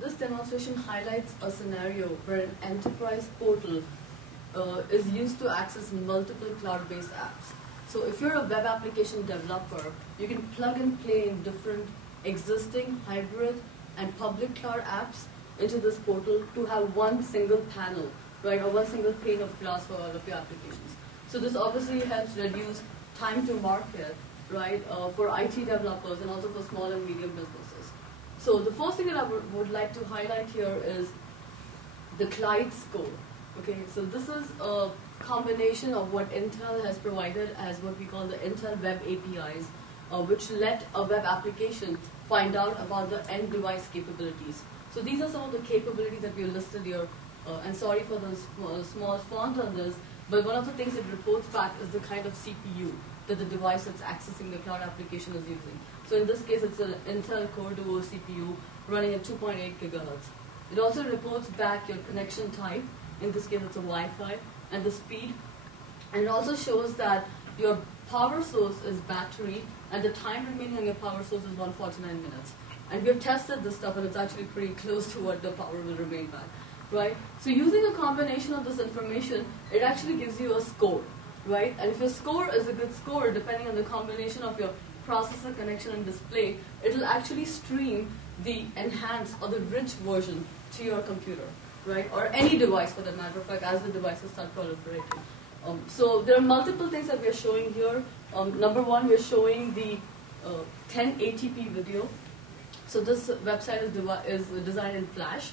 this demonstration highlights a scenario where an enterprise portal is used to access multiple cloud-based apps. So if you're a web application developer, you can plug and play in different existing hybrid and public cloud apps into this portal to have one single panel, right, or one single pane of glass for all of your applications. So this obviously helps reduce time to market, right, for IT developers and also for small and medium businesses. So the first thing that I would like to highlight here is the Glidescope. Okay, so this is a combination of what Intel has provided as what we call the Intel Web APIs, which let a web application find out about the end device capabilities. So these are some of the capabilities that we have listed here, and sorry for the small font on this, but one of the things it reports back is the kind of CPU that the device that's accessing the cloud application is using. So in this case, it's an Intel Core Duo CPU running at 2.8 gigahertz. It also reports back your connection type. In this case, it's a Wi-Fi, and the speed. And it also shows that your power source is battery, and the time remaining on your power source is 149 minutes. And we have tested this stuff, and it's actually pretty close to what the power will remain back, right? So using a combination of this information, it actually gives you a score, right? And if your score is a good score, depending on the combination of your processor, connection, and display, it will actually stream the enhanced or the rich version to your computer, right? Or any device for that matter of fact, as the devices start proliferating. So there are multiple things that we are showing here. Number one, we're showing the 1080p video. So this website is designed in Flash.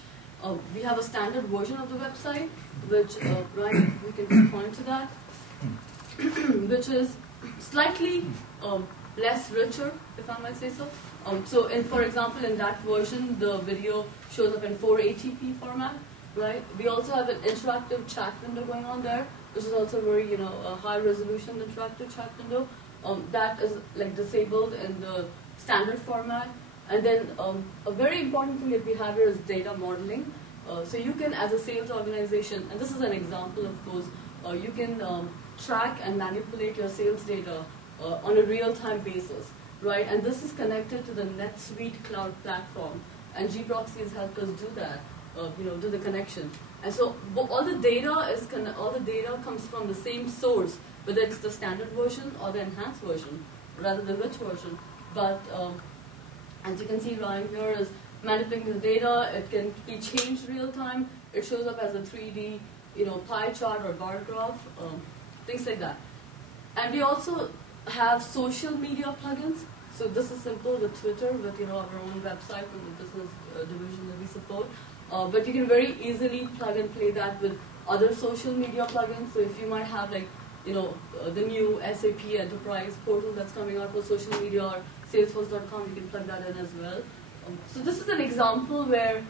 We have a standard version of the website, which, Brian, we can just point to that, which is slightly less richer, if I might say so. So, for example, in that version, the video shows up in 480p format, right? We also have an interactive chat window going on there, which is also very, a high-resolution interactive chat window. That is like disabled in the standard format. And then a very important thing that we have here is data modeling. So you can, as a sales organization, and this is an example, of course, you can track and manipulate your sales data on a real-time basis, right? And this is connected to the NetSuite cloud platform, and gProxy has helped us do that, do the connection. And so all the data comes from the same source, whether it's the standard version or the enhanced version, rather the rich version. But as you can see, Ryan here is manipulating the data. It can be changed real time. It shows up as a 3D, pie chart or bar graph, things like that. And we also have social media plugins. So this is simple with Twitter, with our own website and the business division that we support. But you can very easily plug and play that with other social media plugins. So if you might have the new SAP Enterprise portal that's coming out for social media, or Salesforce.com, you can plug that in as well. So this is an example where,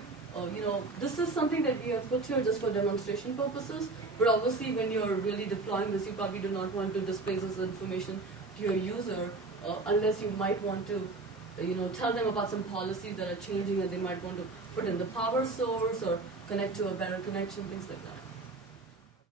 this is something that we have put here just for demonstration purposes. But obviously, when you're really deploying this, you probably do not want to display this information to your user unless you might want to, tell them about some policies that are changing and they might want to put in the power source or connect to a better connection, things like that.